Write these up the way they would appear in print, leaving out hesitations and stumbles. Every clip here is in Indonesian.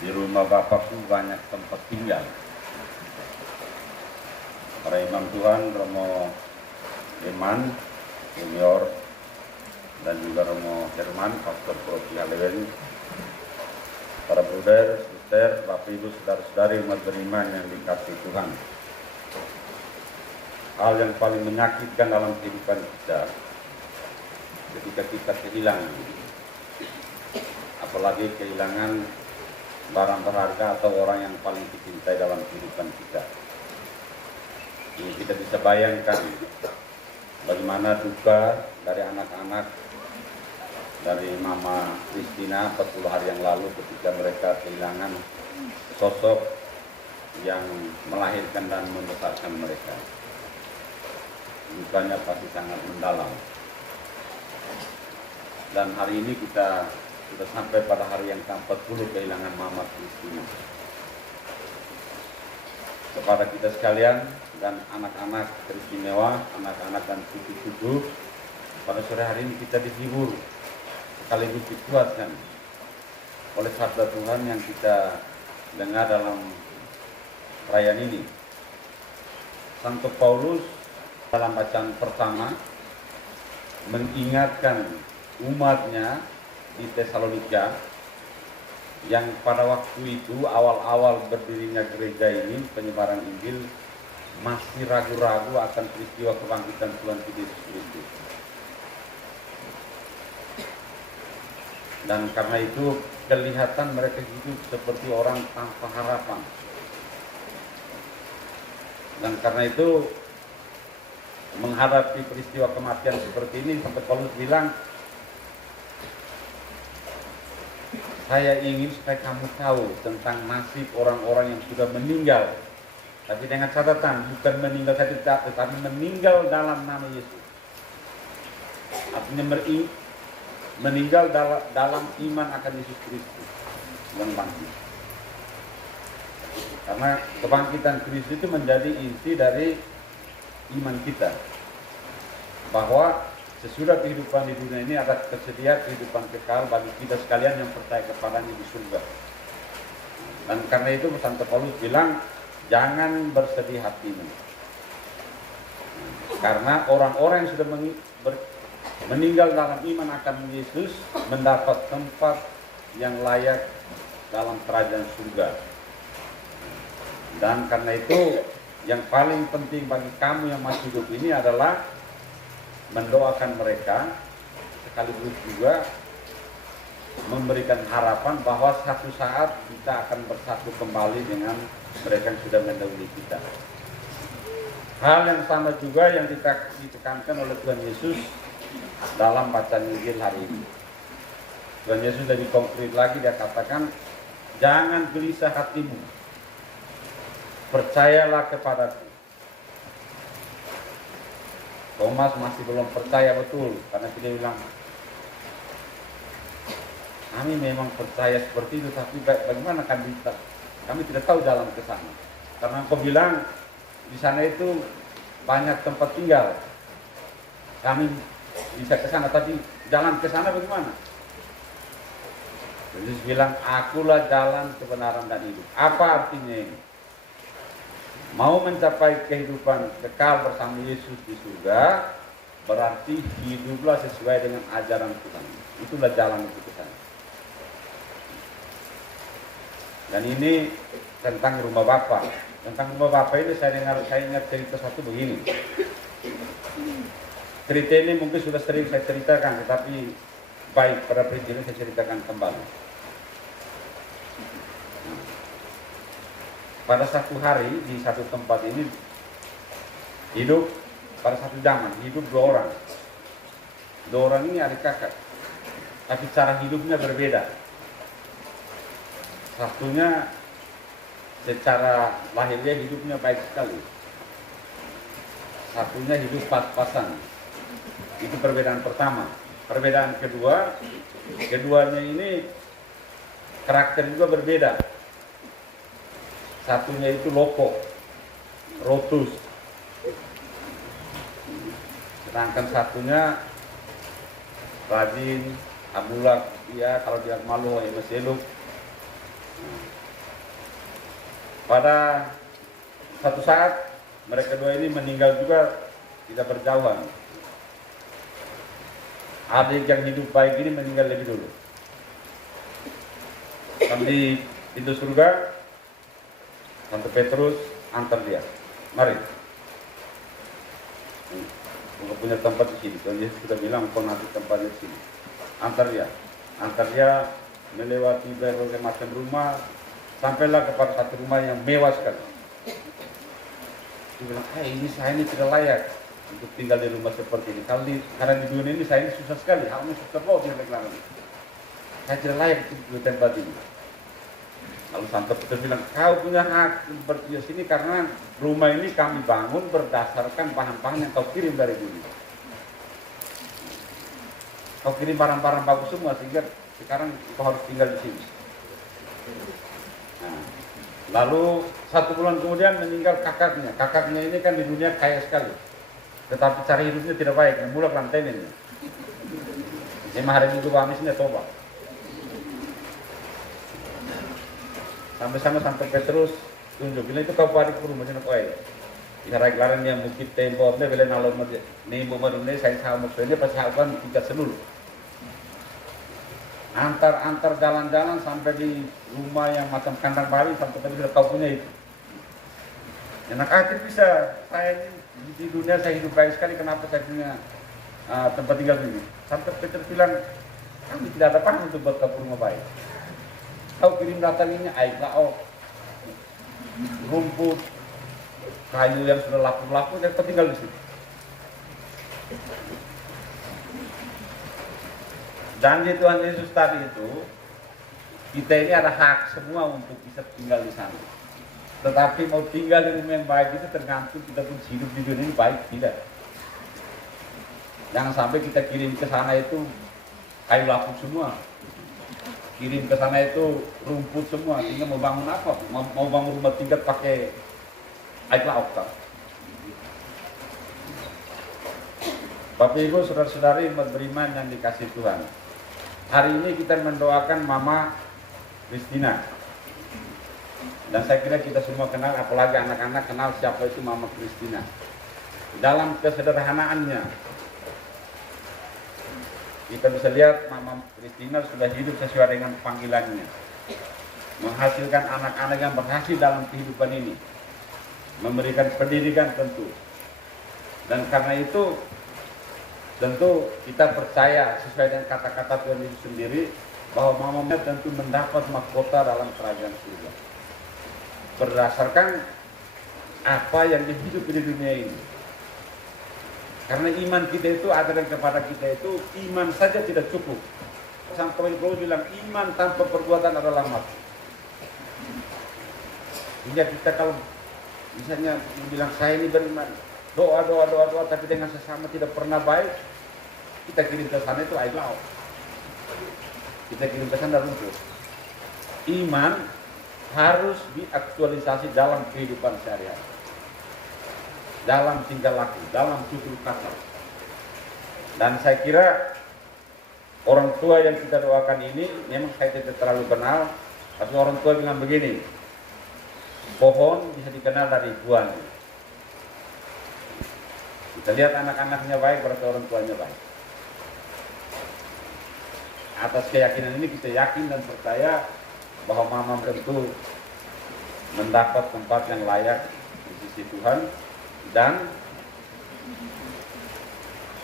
Di rumah Bapakku banyak tempat tinggal. Para imam Tuhan, Romo Eman Junior dan juga Romo Herman, Pastor Profi Halewen, para bruder, suster, Bapak Ibu, saudara-saudari umat beriman yang dikasihi Tuhan. Hal yang paling menyakitkan dalam kehidupan kita ketika kita kehilangan, apalagi kehilangan barang berharga atau orang yang paling dicintai dalam kehidupan kita. Ini kita bisa bayangkan bagaimana duka dari anak-anak dari Mama Christina 40 hari yang lalu ketika mereka kehilangan sosok yang melahirkan dan membesarkan mereka. Dukanya pasti sangat mendalam. Dan hari ini kita sudah sampai pada hari yang ke-40 kehilangan Mama Christina. Kepada kita sekalian dan anak-anak teristimewa, anak-anak dan cucu-cucu, pada sore hari ini kita dihibur sekaligus dikuatkan oleh sabda Tuhan yang kita dengar dalam perayaan ini. Santo Paulus dalam bacaan pertama mengingatkan umatnya di Tesalonika yang pada waktu itu awal-awal berdirinya gereja ini, penyebaran Injil, masih ragu-ragu akan peristiwa kebangkitan Tuhan Yesus Kristus. Dan karena itu kelihatan mereka hidup seperti orang tanpa harapan. Dan karena itu menghadapi peristiwa kematian seperti ini, sampai Paulus bilang, saya ingin supaya kamu tahu tentang nasib orang-orang yang sudah meninggal. Tapi dengan catatan, bukan meninggal saja, tetapi meninggal dalam nama Yesus. Artinya meninggal dalam iman akan Yesus Kristus yang bangkit. Karena kebangkitan Kristus itu menjadi inti dari iman kita. Bahwa sesudah kehidupan di dunia ini ada tersedia kehidupan kekal bagi kita sekalian yang percaya kepadanya di surga. Dan karena itu Santo Paulus bilang, jangan bersedih hatimu. Karena orang-orang yang sudah meninggal dalam iman akan Yesus mendapat tempat yang layak dalam kerajaan surga. Dan karena itu yang paling penting bagi kamu yang masih hidup ini adalah mendoakan mereka, sekaligus juga memberikan harapan bahwa satu saat kita akan bersatu kembali dengan mereka yang sudah mendahului kita. Hal yang sama juga yang ditekankan oleh Tuhan Yesus dalam bacaan Injil hari ini. Tuhan Yesus lebih konkret lagi, dia katakan, jangan gelisah hatimu, percayalah kepadaku. Thomas masih belum percaya betul, karena dia bilang, kami memang percaya seperti itu, tapi bagaimana kami tidak tahu jalan ke sana. Karena engkau bilang di sana itu banyak tempat tinggal, kami bisa ke sana, tapi jalan ke sana bagaimana? Yesus bilang, akulah jalan, kebenaran dan hidup. Apa artinya ini? Mau mencapai kehidupan kekal bersama Yesus di surga, berarti hiduplah sesuai dengan ajaran Tuhan. Itulah jalan itu ke sana. Dan ini tentang rumah Bapa. Tentang rumah Bapa ini saya ingat cerita satu begini. Cerita ini mungkin sudah sering saya ceritakan, tetapi baik pada prinsipnya saya ceritakan kembali. Pada satu hari di satu tempat ini hidup, pada satu zaman hidup dua orang. Dua orang ini adik kakak, tapi cara hidupnya berbeda. Satunya secara lahirnya hidupnya baik sekali, satunya hidup pas-pasan. Itu perbedaan pertama. Perbedaan kedua, keduanya ini karakter juga berbeda. Satunya itu loko, rotus. Sedangkan satunya rajin, abulak, ya kalau dia malu ya meseluk. pada satu saat mereka dua ini meninggal juga tidak berjauhan. Adik yang hidup baik ini meninggal lebih dulu. Di pintu surga, Santo Petrus antar dia. Mari. Engkau punya tempat di sini. Tuhan Yesus sudah bilang, engkau nanti tempatnya di sini. Antar dia melewati berbagai macam rumah, sampailah kepada satu rumah yang mewah sekali. Dia bilang, ini saya ini tidak layak untuk tinggal di rumah seperti ini. Karena di dunia ini saya ini susah sekali, hanya susah banget yang deklarasi. Saya tidak layak untuk di tempat ini. Lalu Santo Petrus bilang, kau punya hak seperti di sini karena rumah ini kami bangun berdasarkan bahan-bahan yang kau kirim dari dunia. Kau kirim barang-barang bagus semua sehingga sekarang kau harus tinggal di sini. Nah, lalu 1 bulan kemudian meninggal kakaknya. Kakaknya ini kan di dunia kaya sekali, tetapi cara hidupnya tidak baik. Mulai rantai ini. Lima hari minggu Kamisnya tobat. Sampai-sampai Santo Petrus tunjuk, bila itu kau balik ke rumah sini kau ya. Ikara-ikara yang mungkin temboknya bila nalon nemo madune saya sama maksudnya pas sahabat tidak seluruh. Antar jalan-jalan sampai di rumah yang macam kandang bayi Santo Petrus kau punya itu. Enak aja bisa, saya di dunia saya hidup baik sekali, kenapa saya punya tempat tinggal ini? Santo Petrus bilang, kami tidak ada paham untuk buat kau rumah baik. Kau kirim datang ini air lauk, rumput, kayu yang sudah laku-laku dan kau tinggal di situ. Janji Tuhan Yesus tadi itu, kita ini ada hak semua untuk bisa tinggal di sana. Tetapi mau tinggal di rumah yang baik itu tergantung kita pun hidup di dunia ini baik tidak. Jangan sampai kita kirim ke sana itu kayu laku semua. Kirim ke sana itu rumput semua, sehingga mau bangun apa? Mau bangun rumah tingkat pakai air lauk. Bapak Ibu, saudara-saudari umat beriman yang dikasih Tuhan. Hari ini kita mendoakan Mama Christina. Dan saya kira kita semua kenal, apalagi anak-anak kenal siapa itu Mama Christina. Dalam kesederhanaannya, kita bisa lihat Mama Christina sudah hidup sesuai dengan panggilannya. Menghasilkan anak-anak yang berhasil dalam kehidupan ini. Memberikan pendidikan tentu. Dan karena itu, tentu kita percaya sesuai dengan kata-kata Tuhan Yesus sendiri, bahwa mamanya tentu mendapat mahkota dalam kerajaan surga. Berdasarkan apa yang hidup di dunia ini. Karena iman kita itu adalah kepada kita itu, iman saja tidak cukup. Sampai Paulus bilang, iman tanpa perbuatan adalah mati. Sehingga kita kalau misalnya bilang saya ini beriman, doa, tapi dengan sesama tidak pernah baik, kita kirim ke sana itu air laut. Kita kirim ke sana rumput. Iman harus diaktualisasi dalam kehidupan sehari-hari. Dalam tingkah laku, dalam tutur kata. Dan saya kira orang tua yang kita doakan ini, memang saya tidak terlalu kenal, tapi orang tua bilang begini, pohon bisa dikenal dari buahnya. Kita lihat anak-anaknya baik, berarti orang tuanya baik. Atas keyakinan ini kita yakin dan percaya bahwa mama tentu mendapat tempat yang layak di sisi Tuhan. Dan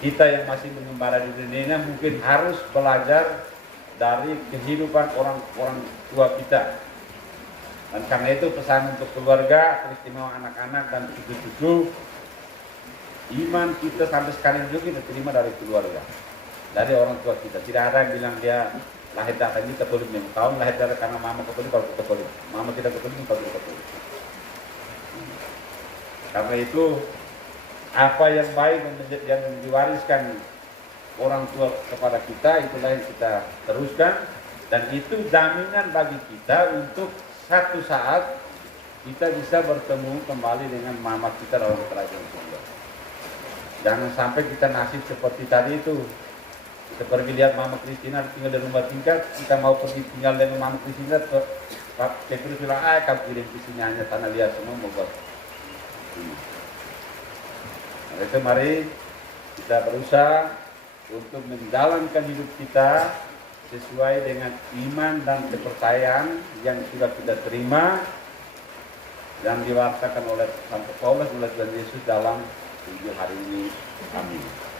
kita yang masih mengembara di dunia ini mungkin harus belajar dari kehidupan orang tua kita. Dan karena itu pesan untuk keluarga, teristimewa anak-anak dan cucu-cucu, iman kita sampai sekarang juga kita terima dari keluarga, dari orang tua kita. Tidak ada yang bilang dia lahir dari ini Katolik, memang tahun lahir dari karena mama Katolik, kalau Katolik, mama tidak Katolik, kalau Katolik. Karena itu apa yang baik yang diwariskan orang tua kepada kita, itulah yang kita teruskan. Dan itu jaminan bagi kita untuk satu saat kita bisa bertemu kembali dengan mama kita dalam kerajaan surga. Jangan sampai kita nasib seperti tadi itu. Kita pergi lihat Mama Christina tinggal di rumah tingkat, kita mau pergi tinggal dengan Mama Christina Pak Petrus bilang, kau kirim visinya hanya tanah liat semua mau buat. Nah, itu mari kita berusaha untuk menjalankan hidup kita sesuai dengan iman dan kepercayaan yang sudah kita terima dan diwartakan oleh Santo Paulus oleh Tuhan Yesus dalam 7 hari ini. Amin.